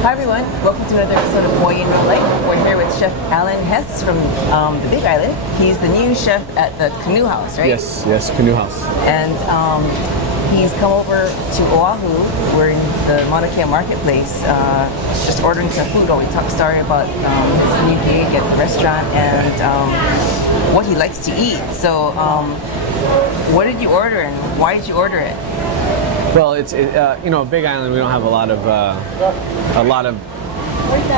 Hi everyone, welcome to another episode of Boy in Real Life. We're here with Chef Alan Hess from the Big Island. He's the new chef at the Canoe House, right? Yes, Canoe House. And he's come over to Oahu. We're in the Mauna Kea marketplace, just ordering some food. We talked story about his new gig at the restaurant and what he likes to eat. So, what did you order and why did you order it? Well, it's Big Island. We don't have a lot of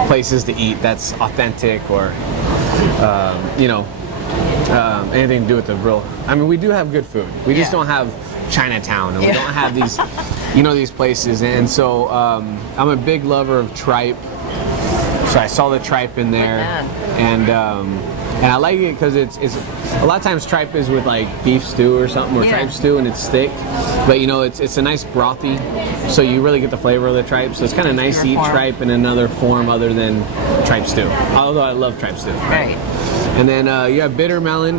places to eat that's authentic or anything to do with the real. I mean, we do have good food. We just don't have Chinatown, and we don't have these, these places. And so I'm a big lover of tripe. So I saw the tripe in there, and I like it because it's a lot of times tripe is with like beef stew or something, or tripe stew, and it's thick. But it's a nice brothy, so you really get the flavor of the tripe. So it's kind of nice to eat tripe in another form other than tripe stew. Although I love tripe stew. Right. And then you have bitter melon.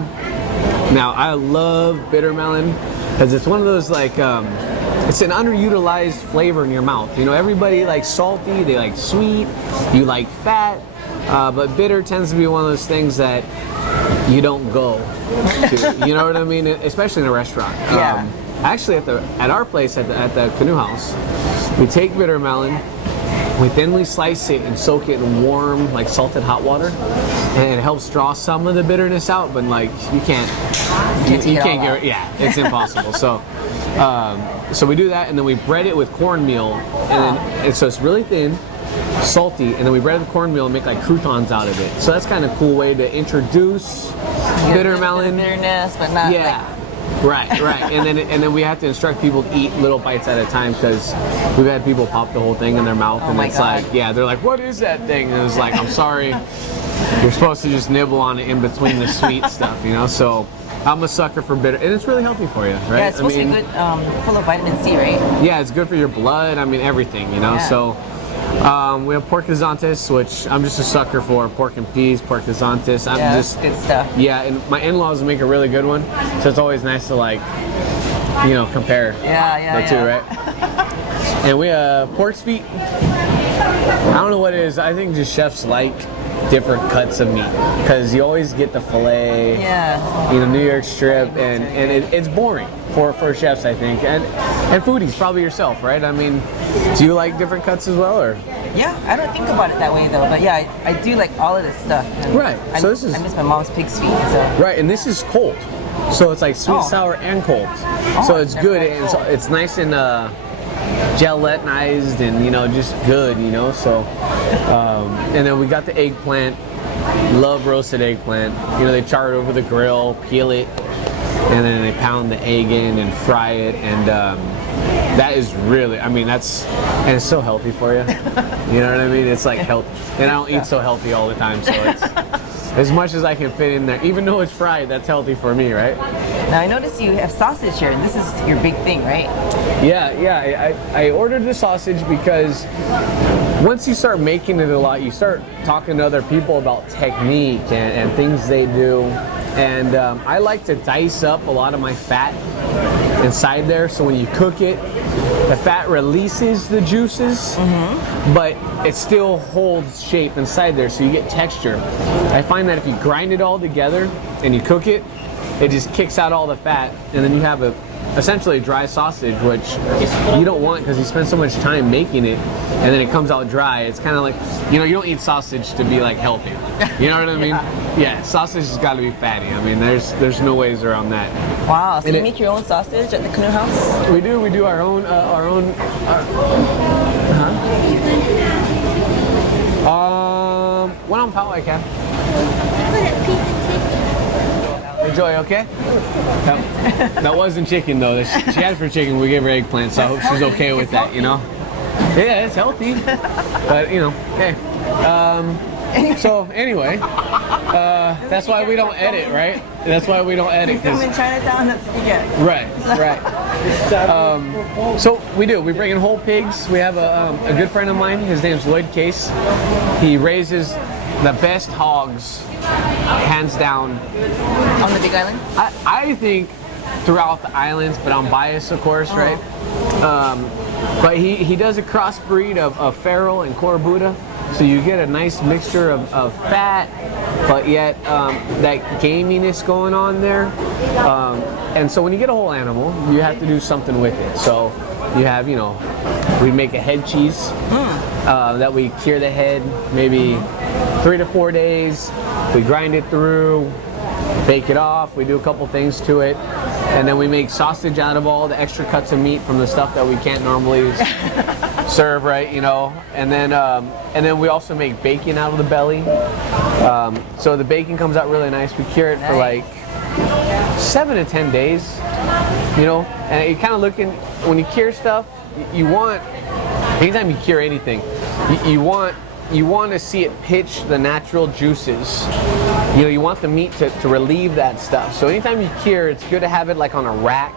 Now I love bitter melon because it's one of those like it's an underutilized flavor in your mouth. Everybody likes salty, they like sweet, you like fat, but bitter tends to be one of those things that you don't go to. You know what I mean? Especially in a restaurant. Yeah. Actually, at our place at the Canoe House, we take bitter melon, we thinly slice it and soak it in warm, like salted hot water, and it helps draw some of the bitterness out. But like you can't get it. Yeah, it's impossible. So we do that, and then we bread it with cornmeal, and so it's really thin, salty, and then we bread it with cornmeal and make like croutons out of it. So that's kind of a cool way to introduce bitter melon. Bitterness, but not like. Right. And then we have to instruct people to eat little bites at a time because we've had people pop the whole thing in their mouth, and it's like, they're like, what is that thing? And it's like, I'm sorry, you're supposed to just nibble on it in between the sweet stuff, So I'm a sucker for bitter, and it's really healthy for you, right? Yeah, it's supposed to be good, full of vitamin C, right? Yeah, it's good for your blood. I mean, everything, So we have pork gazantes, which I'm just a sucker for. Pork and peas, pork gazantes. That's good stuff. Yeah, and my in-laws make a really good one, so it's always nice to compare the two, right? And we have pork's feet. I don't know what it is. I think just chefs like different cuts of meat because you always get the fillet, New York strip, and it's boring for chefs, I think, and foodies, probably yourself, right? I mean, do you like different cuts as well, or? Yeah, I don't think about it that way though, but yeah, I do like all of this stuff. Right. I miss my mom's pig's feet. So. Right, and this is cold, so it's like sweet, sour, and cold. So it's good, and it's nice and gelatinized and just good, So, and then we got the eggplant. Love roasted eggplant. They char it over the grill, peel it, and then they pound the egg in and fry it, and that is really, and it's so healthy for you. You know what I mean? It's like healthy, and I don't eat so healthy all the time, so it's as much as I can fit in there. Even though it's fried, that's healthy for me, right? Now I notice you have sausage here, and this is your big thing, right? Yeah. I ordered the sausage because once you start making it a lot, you start talking to other people about technique and things they do. And I like to dice up a lot of my fat inside there, so when you cook it, the fat releases the juices, but it still holds shape inside there, so you get texture. I find that if you grind it all together and you cook it, it just kicks out all the fat, and then you have essentially a dry sausage, which you don't want because you spend so much time making it, and then it comes out dry. It's kind of like, you don't eat sausage to be like healthy. You know what I mean? Yeah, sausage has got to be fatty. I mean, there's no ways around that. Wow, so you make your own sausage at the Canoe House? We do our own. When I'm Powell, I can. Enjoy, okay? That wasn't chicken though. She had for chicken. We gave her eggplant, so I hope she's okay with that. Yeah, it's healthy, but hey. So anyway, that's why we don't edit, right? That's why we don't edit. You come in Chinatown, that's what you get. Right. So we bring in whole pigs. We have a good friend of mine. His name's Lloyd Case. He raises the best hogs, hands down. On the Big Island? I think throughout the islands, but I'm biased, of course, right? But he does a crossbreed of Feral and Corbuda, so you get a nice mixture of fat, but yet that gaminess going on there. And so when you get a whole animal, you have to do something with it. So you have, you know, we make a head cheese that we cure the head maybe 3 to 4 days. We grind it through, bake it off, we do a couple things to it, and then we make sausage out of all the extra cuts of meat from the stuff that we can't normally serve, right? You know, and then we also make bacon out of the belly. So the bacon comes out really nice. We cure it for like 7 to 10 days, you know, and you kind of looking when you cure stuff. You want, anytime you cure anything, you want to see it pitch the natural juices. You know, you want the meat to relieve that stuff. So anytime you cure, it's good to have it like on a rack,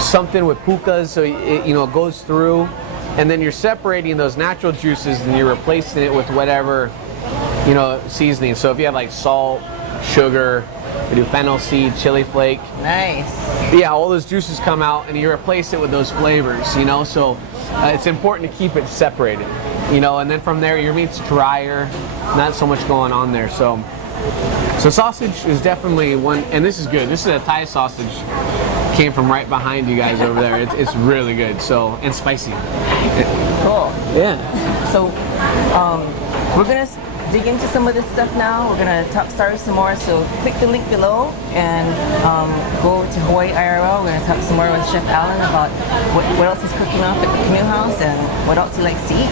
something with pukas, so it, you know, it goes through, and then you're separating those natural juices and you're replacing it with whatever, you know, seasoning. So if you have like salt, sugar, we do fennel seed, chili flake. Nice. Yeah, all those juices come out and you replace it with those flavors, you know, so it's important to keep it separated, you know, and then from there your meat's drier, not so much going on there. So sausage is definitely one, and this is good. This is a Thai sausage, came from right behind you guys over there. It's really good, so, and spicy. Cool. Yeah. So we're gonna dig into some of this stuff now. We're gonna talk stories some more. So click the link below and go to Hawaii IRL. We're gonna talk some more with Chef Alan about what else he's cooking up at the Canoe House and what else he likes to eat.